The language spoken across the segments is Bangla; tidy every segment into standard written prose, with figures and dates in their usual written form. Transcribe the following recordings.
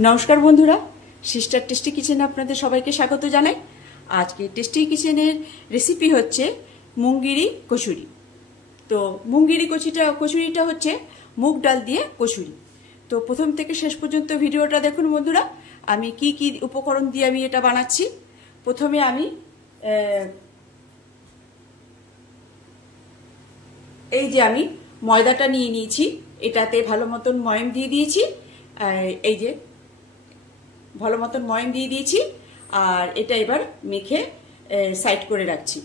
নমস্কার বন্ধুরা, সিস্টার টেস্টি কিচেনে আপনাদের সবাইকে স্বাগত জানাই। আজকে টেস্টি কিচেনের রেসিপি হচ্ছে মুঙ্গিরি কচুরি। তো মুঙ্গিরি কচুরিটা হচ্ছে মুগ ডাল দিয়ে কচুরি। তো প্রথম থেকে শেষ পর্যন্ত ভিডিওটা দেখুন বন্ধুরা, আমি কি কি উপকরণ দিয়ে আমি এটা বানাচ্ছি। প্রথমে আমি এই যে আমি ময়দাটা নিয়ে নিয়েছি, এটাতে ভালো মতন ময়ম দিয়ে দিয়েছি। এই যে ভালো মতন ময়ম দিয়ে দিয়েছি, আর এটা এবার মেখে সাইড করে রাখছি।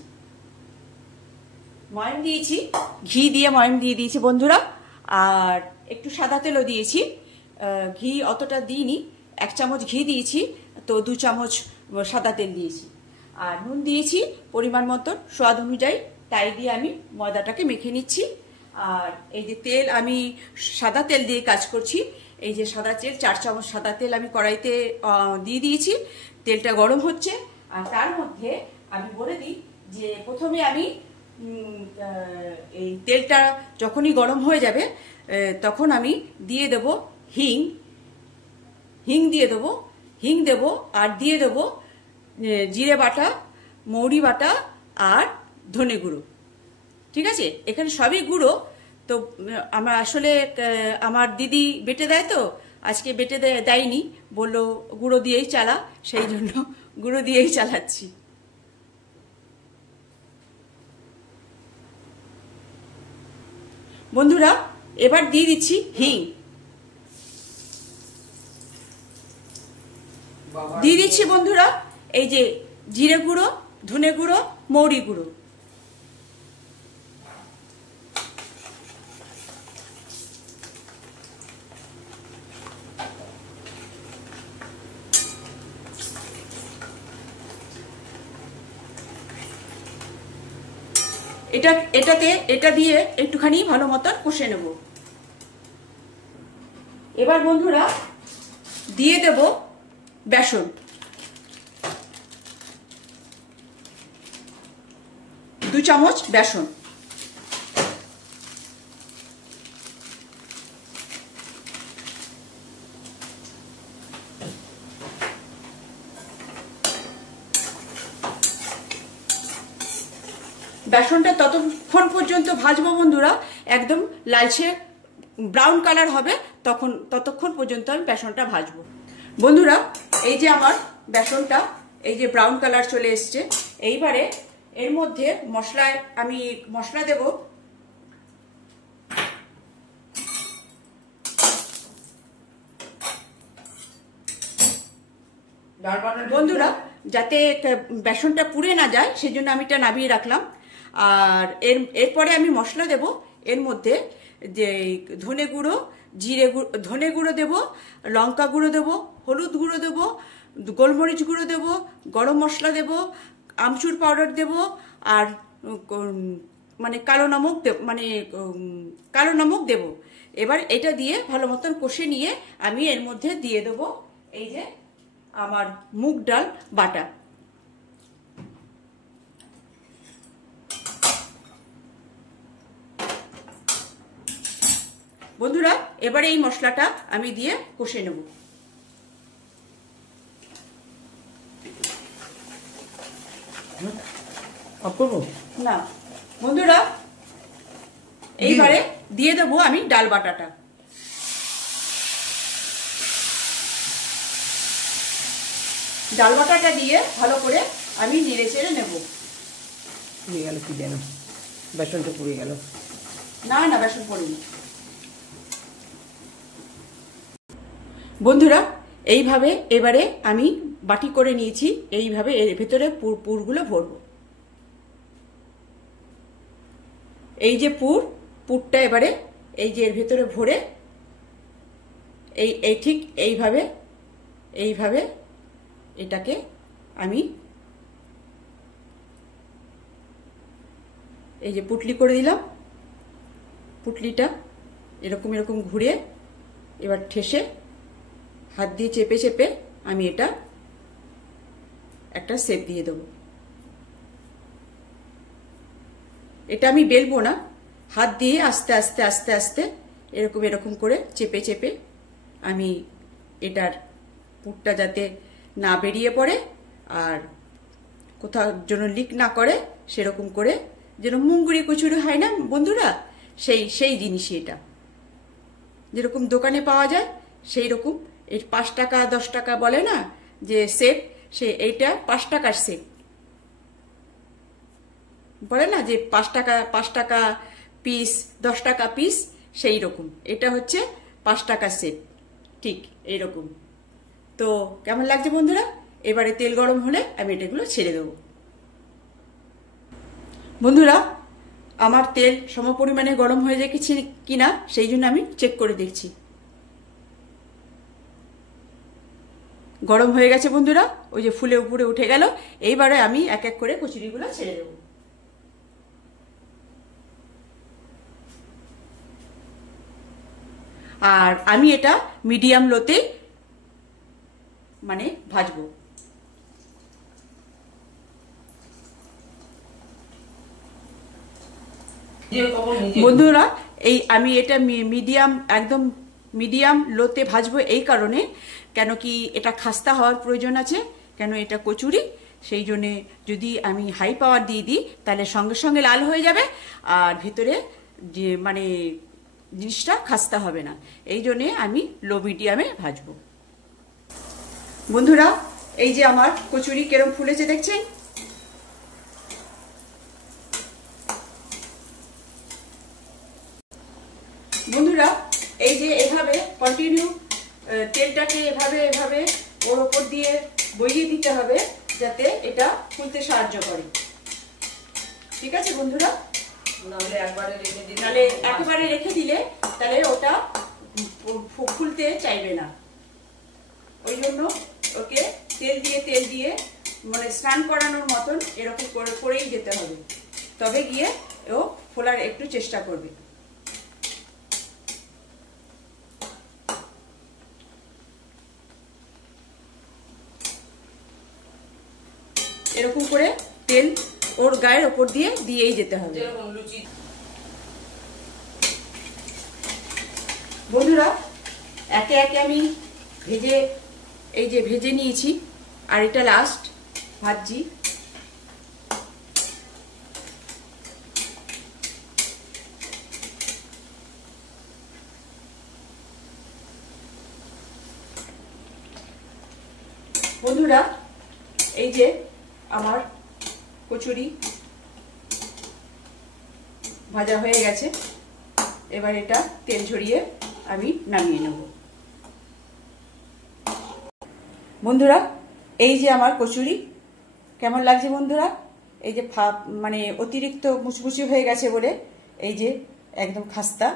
ময়ম দিয়েছি, ঘি দিয়ে ময়ম দিয়ে দিয়েছি বন্ধুরা, আর একটু সাদা তেলও দিয়েছি। ঘি অতটা দিইনি, 1 চামচ ঘি দিয়েছি, তো 2 চামচ সাদা তেল দিয়েছি, আর নুন দিয়েছি পরিমাণ মতন স্বাদ অনুযায়ী। তাই দিয়ে আমি ময়দাটাকে মেখে নিচ্ছি। আর এই যে তেল, আমি সাদা তেল দিয়ে কাজ করছি। এই যে সাদা তেল, 4 চামচ সাদা তেল আমি কড়াইতে দিয়ে দিয়েছি। তেলটা গরম হচ্ছে, আর তার মধ্যে আমি বলে দিই যে প্রথমে আমি এই তেলটা যখনই গরম হয়ে যাবে তখন আমি দিয়ে দেব হিং দিয়ে দেবো, হিং দেব, আর দিয়ে দেবো জিরে বাটা, মৌরি বাটা, আর ধনে গুঁড়ো। ঠিক আছে, এখানে সবই গুঁড়ো। তো আমার আসলে আমার দিদি বেটে দেয়, তো আজকে বেটে দেয়নি, বললো গুঁড়ো দিয়েই চালা, সেই জন্য গুঁড়ো দিয়েই চালাচ্ছি। বন্ধুরা এবার দিয়ে দিচ্ছি হিং, দিয়ে দিচ্ছি বন্ধুরা এই যে জিরে গুঁড়ো, ধনে গুঁড়ো, মৌরি গুঁড়ো। এটা দিয়ে একটুখানি ভালো মতন কষে নেব। এবার বন্ধুরা দিয়ে দেব বেসন, 2 চামচ বেসন। বেসনটা ততক্ষণ পর্যন্ত ভাজবো বন্ধুরা, একদম লালচে ব্রাউন কালার হবে, ততক্ষণ পর্যন্ত আমি বেসনটা ভাজবো। বন্ধুরা এই যে আমার বেসনটা এই যে ব্রাউন কালার চলে এসছে। এইবারে এর মধ্যে আমি মশলা দেব। বন্ধুরা যাতে বেসনটা পুড়ে না যায় সেজন্য আমি এটা নামিয়ে রাখলাম। আর এরপরে আমি মশলা দেব। এর মধ্যে যে ধনে গুঁড়ো, ধনে গুঁড়ো দেব, লঙ্কা গুঁড়ো দেব, হলুদ গুঁড়ো দেব, গোলমরিচ গুঁড়ো দেব, গরম মশলা দেব, আমচুর পাউডার দেব, আর কালো নমক দেব। এবার এটা দিয়ে ভালো মতন কষে নিয়ে আমি এর মধ্যে দিয়ে দেব এই যে আমার মুগ ডাল বাটা। বন্ধুরা এবারে এই মশলাটা আমি দিয়ে কষে নেব। না বন্ধুরা, এইবারে দিয়ে দেবো আমি ডাল বাটাটা। ডাল বাটাটা দিয়ে ভালো করে আমি নেড়ে চেড়ে নেব। পুড়ে গেল কি যেন, বেসনটা পুড়ে গেল। না না, বেসন পড়েনি। বন্ধুরা এইভাবে এবারে আমি বাটি করে নিয়েছি, এইভাবে এর ভেতরে পুরগুলো ভরবো। এই যে পুরটা এবারে এই যে এর ভেতরে ভরে এই ঠিক এইভাবে এটাকে আমি এই যে পুটলি করে দিলাম। পুটলিটা এরকম ঘুরে এবার ঠেসে হাত দিয়ে চেপে চেপে আমি এটা একটা শেপ দিয়ে দেবো। এটা আমি বেলবো না, হাত দিয়ে আস্তে আস্তে আস্তে আস্তে এরকম করে চেপে চেপে আমি এটার পুরটা যাতে না বেরিয়ে পড়ে আর কোথাও যেন লিক না করে, সেরকম করে যেন মুঙ্গুরি কচুরি হয় না বন্ধুরা, সেই জিনিসই এটা, যেরকম দোকানে পাওয়া যায় সেই রকম। এর 5 টাকা 10 টাকা বলে না যে সেট, এইটা 5 টাকার সেট বলে না যে 5 টাকা পিস, 10 টাকা পিস, সেই রকম এটা হচ্ছে 5 টাকার সেট, ঠিক এইরকম। তো কেমন লাগছে বন্ধুরা? এবারে তেল গরম হলে আমি এটাগুলো ছেড়ে দেবো। বন্ধুরা, আমার তেল সমপরিমাণে গরম হয়ে গেছে কিনা সেই জন্য আমি চেক করে দেখছি। গরম হয়ে গেছে বন্ধুরা, ওই যে ফুলে উপরে উঠে গেল। এইবারে আমি এক এক করে কচুরিগুলো ছেড়ে দেবো। আর আমি এটা মিডিয়াম লোতে মানে ভাজবো। বন্ধুরা, আমি এটা একদম মিডিয়াম লোতে ভাজবো এই কারণে, কেন কি এটা খাস্তা হওয়ার প্রয়োজন আছে, কেন এটা কচুরি, সেই জন্যে যদি আমি হাই পাওয়ার দিয়ে দিই তাহলে সঙ্গে সঙ্গে লাল হয়ে যাবে আর ভিতরে যে মানে জিনিসটা খাস্তা হবে না, এই জন্যে আমি লো মিডিয়ামে ভাজবো। বন্ধুরা, এই যে আমার কচুরি কেরম ফুলেছে দেখছেন? বন্ধুরা, এই যে এভাবে কন্টিনিউ তেলটাকে এভাবে ওর ওপর দিয়ে বইয়ে দিতে হবে যাতে এটা ফুলতে সাহায্য করে। ঠিক আছে বন্ধুরা? নাহলে একবারে রেখে দিলে তাহলে ওটা ফুলতে চাইবে না। ওই জন্য ওকে তেল দিয়ে মানে স্নান করানোর মতন এরকম করেই যেতে হবে, তবে গিয়ে ও ফোলার একটু চেষ্টা করবে। এরকম করে তেল ওর গায়ের ওপর দিয়েই যেতে হবে। বন্ধুরা, একে একে আমি ভেজে নিয়েছি আর এটা লাস্ট ভাজছি। বন্ধুরা, এই যে আমার কচুরি ভাজা হয়ে গেছে, এবার এটা তেল ঝরিয়ে আমি নামিয়ে নেব। বন্ধুরা, এই যে আমার কচুরি কেমন লাগছে বন্ধুরা? এই যে মানে অতিরিক্ত মুচমুচি হয়ে গেছে বলে এই যে একদম খাস্তা,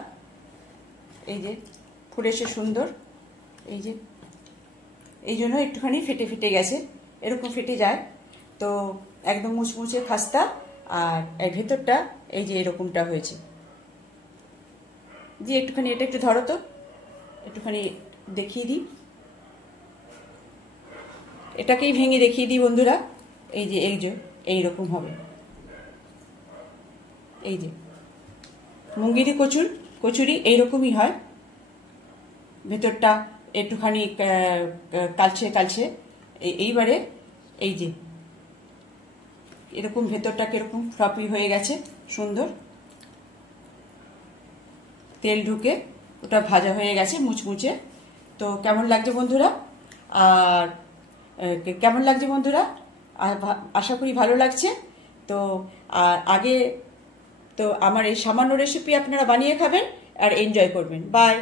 এই যে ফুলেছে সুন্দর, এই জন্য একটুখানি ফেটে গেছে, এরকম ফেটে যায় তো একদম মুচমুচে খাস্তা। আর এর ভেতরটা এই যে এরকমটা হয়েছে। যে একটুখানি এটা একটু ধরো তো, একটুখানি দেখিয়ে দিই, এটাকেই ভেঙে দেখিয়ে দিই বন্ধুরা। এই যে এইরকম হবে, এই যে মুঙ্গিরি কচুরি এইরকমই হয়, ভেতরটা একটুখানি কালছে। এইবারে এই যে এরকম ভেতরটা কিরকম ফ্লপি হয়ে গেছে, সুন্দর তেল ঢুকে ওটা ভাজা হয়ে গেছে মুচমুচে। তো কেমন লাগছে বন্ধুরা? আর কেমন লাগছে বন্ধুরা? আশা করি ভালো লাগছে। তো আর আগে তো আমার এই সামান্য রেসিপি আপনারা বানিয়ে খাবেন আর এনজয় করবেন। বাই।